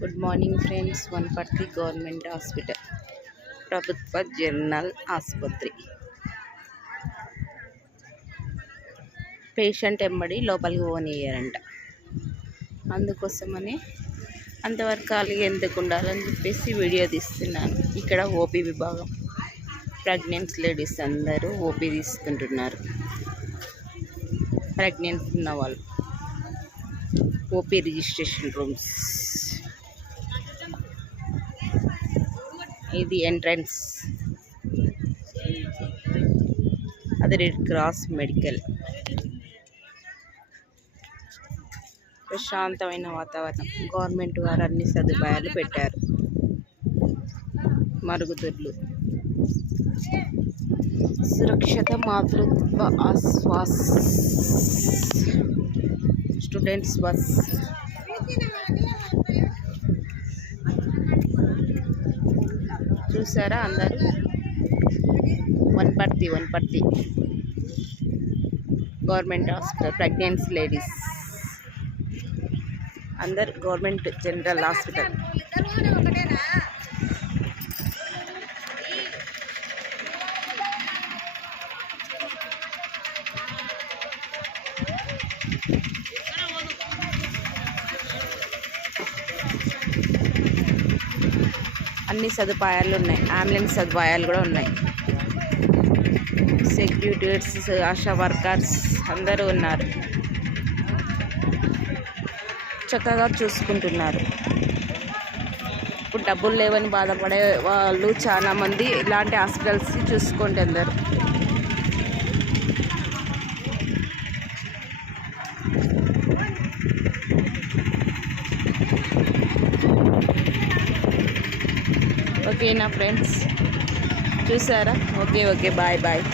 Good morning friends. Wanaparthy government hospital, ప్రభుత్వ జనరల్ ఆసుపత్రి. పేషెంట్ ఎంబడి లోపలికి పోనీయారంట. అందుకోసమని అంతవరకు ఖాళీగా ఎందుకు ఉండాలని చెప్పేసి వీడియో తీస్తున్నాను. ఇక్కడ ఓపీ విభాగం, ప్రెగ్నెంట్ లేడీస్ అందరూ ఓపీ తీసుకుంటున్నారు. ప్రెగ్నెంట్ ఉన్న వాళ్ళు ఓపీ రిజిస్ట్రేషన్ రూమ్స్. ఇది ఎంట్రన్స్. అది రెడ్ క్రాస్ మెడికల్. ప్రశాంతమైన వాతావరణం. గవర్నమెంట్ వారు అన్ని సదుపాయాలు పెట్టారు. మరుగుదొడ్లు, సురక్షిత మాతృత్వ ఆశ్వాస్, స్టూడెంట్స్ బస్. చూసారా అందరూ? Wanaparthy government hospital, pregnancy ladies అందరు గవర్నమెంట్ జనరల్ హాస్పిటల్. అన్ని సదుపాయాలు ఉన్నాయి. అంబులెన్స్ సదుపాయాలు కూడా ఉన్నాయి. సెక్యూరిటీస్, ఆశా వర్కర్స్ అందరూ ఉన్నారు. చక్కగా చూసుకుంటున్నారు. ఇప్పుడు డబ్బులు లేవని బాధపడే వాళ్ళు చాలామంది ఇలాంటి హాస్పిటల్స్ చూసుకోండి అందరు. ఓకేనా ఫ్రెండ్స్? చూసారా? Okay, bye.